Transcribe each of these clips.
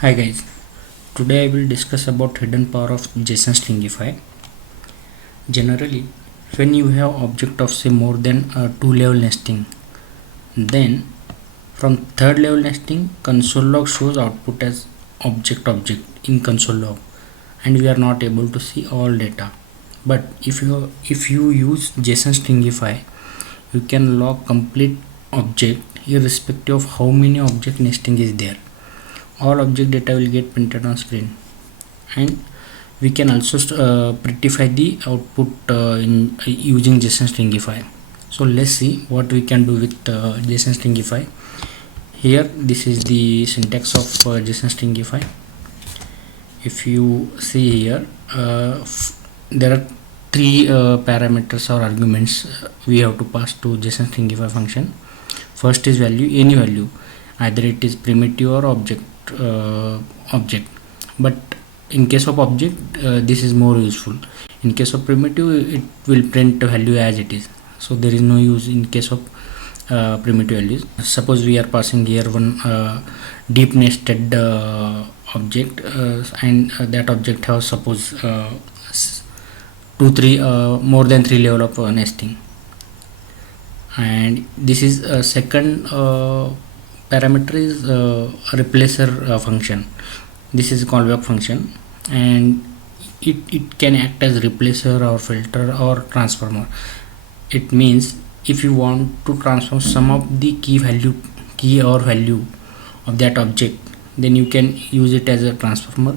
Hi guys, today I will discuss about hidden power of JSON.stringify. Generally, when you have object of say more than two level nesting, then from third level nesting, console log shows output as object in console log, and we are not able to see all data. But if you use JSON.stringify, you can log complete object irrespective of how many object nesting is there. All object data will get printed on screen, and we can also prettify the output in using JSON.stringify. So let's see what we can do with JSON.stringify. Here this is the syntax of JSON.stringify. If you see here, there are three parameters or arguments we have to pass to JSON.stringify function. First is value, any value, either it is primitive or object. But in case of object, this is more useful. In case of primitive, it will print value as it is, so there is no use in case of primitive values. Suppose we are passing here one deep nested object, and that object has suppose more than 3 level of nesting, and this is second parameter is replacer function. This is callback function, and it can act as replacer or filter or transformer. It means if you want to transform some of the key or value of that object, then you can use it as a transformer.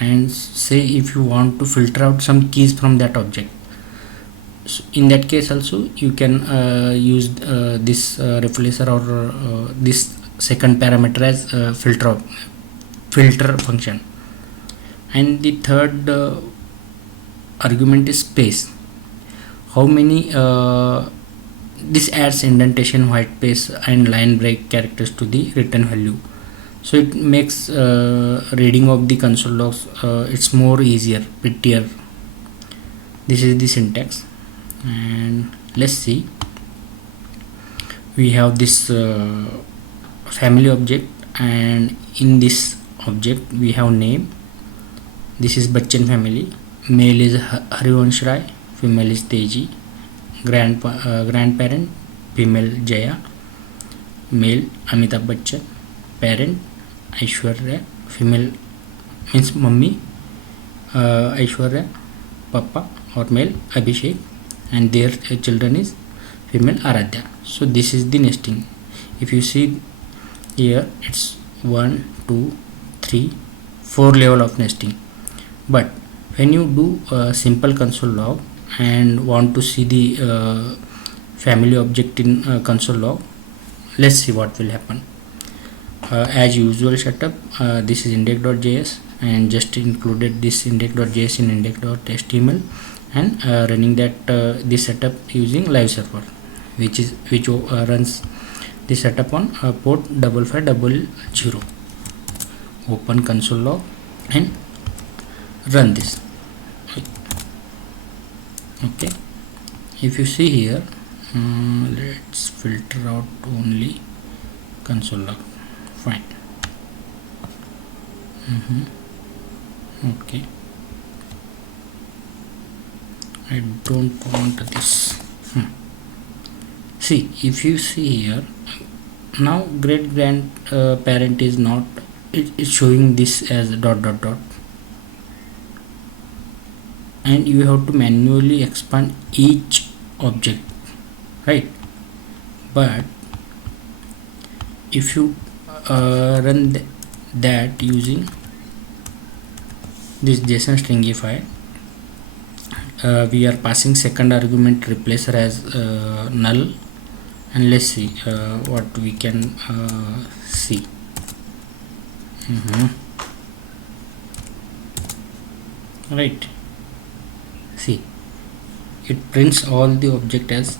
And say if you want to filter out some keys from that object, so in that case also you can use this replacer or this second parameter as filter function. And the third argument is space. How many this adds indentation, white space and line break characters to the return value, so it makes reading of the console logs it's more easier, prettier. This is the syntax, and let's see. We have this family object, and in this object we have name. This is Bachchan family. Male is Harivansh Rai, female is Teji. Grandparent female Jaya, male Amitabh Bachchan. Parent Aishwarya, female means mummy Aishwarya, papa or male Abhishek, and their children is female Aradhya. So this is the nesting. If you see here, it's 1 2 3 4 level of nesting. But when you do a simple console log and want to see the family object in console log, let's see what will happen. As usual setup, this is index.js, and just included this index.js in index.html, and running that this setup using live server, which runs the setup on port 5500. Open console log and run this. Okay, if you see here, let's filter out only console log. Fine. Okay, I don't want this. See, if you see here, now great grandparent is not, it is showing this as dot dot dot, and you have to manually expand each object, right? But if you run that using this JSON.stringify, we are passing second argument replacer as null, and let's see what we can see. Right, see, it prints all the object as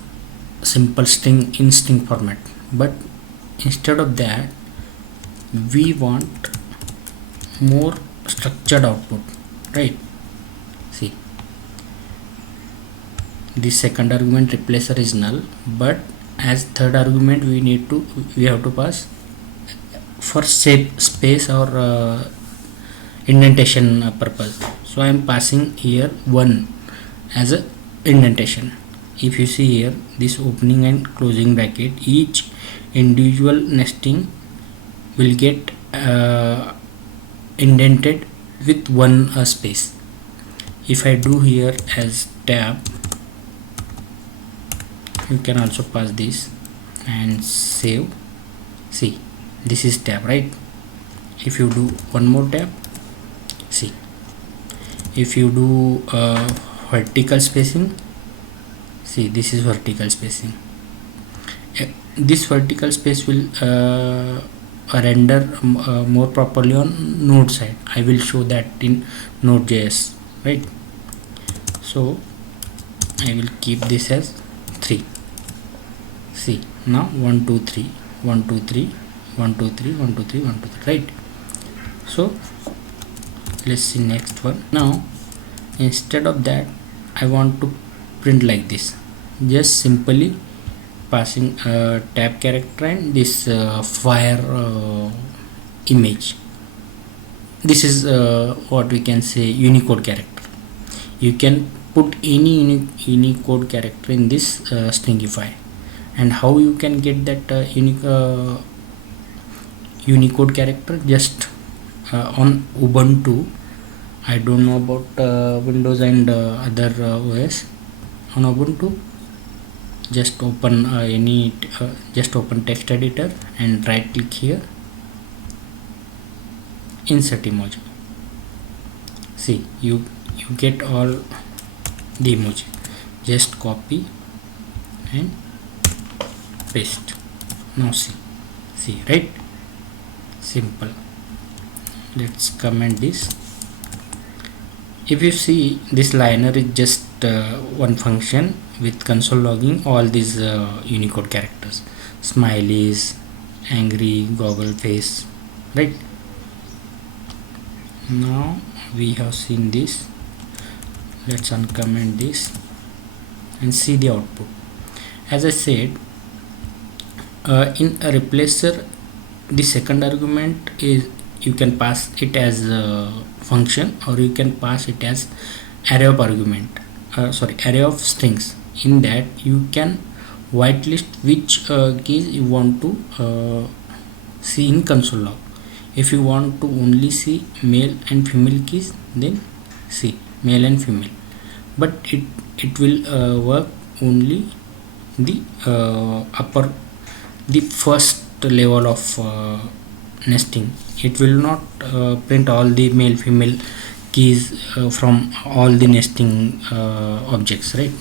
simple string in string format, but instead of that we want more structured output, right? See, the second argument replacer is null, but as third argument we have to pass for shape space or indentation purpose. So I am passing here 1 as a indentation. If you see here, this opening and closing bracket, each individual nesting will get indented with 1 space. If I do here as tab, you can also pass this and save. See, this is tab, right? If you do one more tab, see, if you do vertical spacing, see, this is vertical spacing. This vertical space will render more properly on node side. I will show that in node.js, right? So I will keep this as 3. See, now 1 2 3 1 2 3 1 2 3 1 2 3 1 2 3, right? So let's see next one. Now instead of that, I want to print like this, just simply passing a tab character and this fire image. This is what we can say Unicode character. You can put any Unicode character in this stringify. And how you can get that Unicode character? Just on Ubuntu, I don't know about Windows and other OS. On Ubuntu, just open just open text editor and right click here, insert emoji. See, you get all the emoji. Just copy and paste. Now see, right? Simple. Let's comment this. If you see, this liner is just one function with console logging all these Unicode characters, smileys, angry, goggle face, right? Now we have seen this. Let's uncomment this and see the output. As I said, in a replacer, the second argument is you can pass it as a function, or you can pass it as array of array of strings. In that, you can whitelist which keys you want to see in console log. If you want to only see male and female keys, then see male and female, but it will work only the the first level of nesting. It will not print all the male female keys from all the nesting objects, right?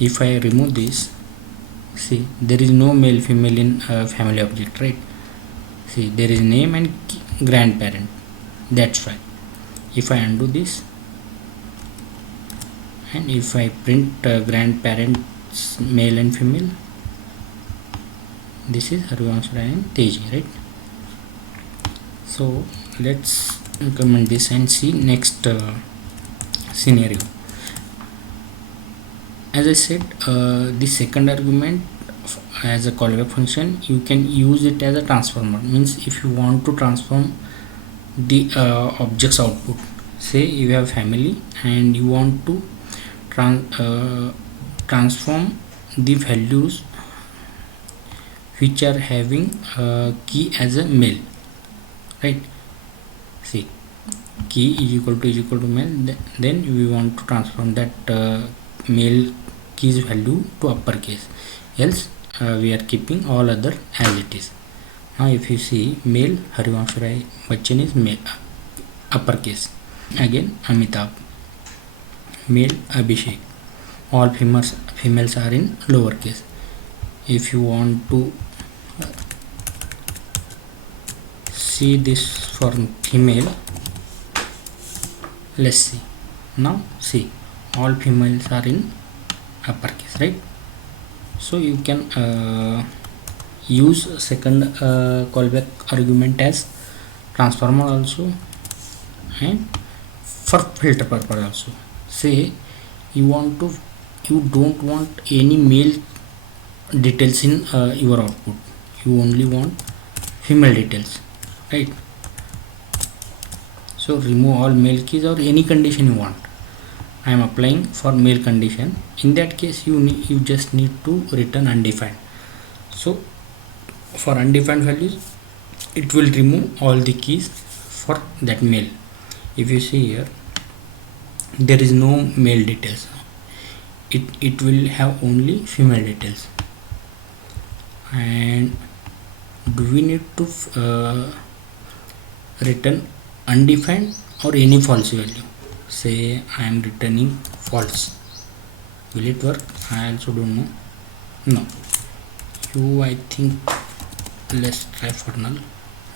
If I remove this, see, there is no male female in family object, right? See, there is name and grandparent. That's why. If I undo this and if I print grandparents male and female, this is Harvansh and Teji, right? So let's comment this and see next scenario. As I said, the second argument as a callback function, you can use it as a transformer. Means if you want to transform the object's output, say you have family and you want to transform the values which are having key as a male, right? See, key is equal to male, then we want to transform that male key's value to uppercase, else we are keeping all other as it is. Now if you see, male Harivansh Rai Bachchan is male, uppercase. Again Amitabh, male Abhishek, all females are in lowercase. If you want to see this for female, let's see. Now see, all females are in uppercase, right? So you can use second callback argument as transformer also, and for filter purpose also. Say you don't want any male details in your output, you only want female details, right? So remove all male keys or any condition you want. I am applying for male condition. In that case you just need to return undefined. So for undefined values it will remove all the keys for that male. If you see here, there is no male details. It will have only female details. And do we need to return undefined or any false value? Say I am returning false. Will it work? I also don't know. No. I think let's try for null.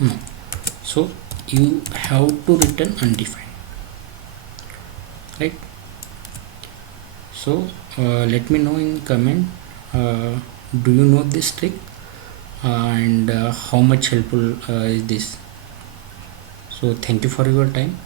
No. So you have to return undefined, right? So let me know in comment, do you know this trick, and how much helpful is this? So thank you for your time.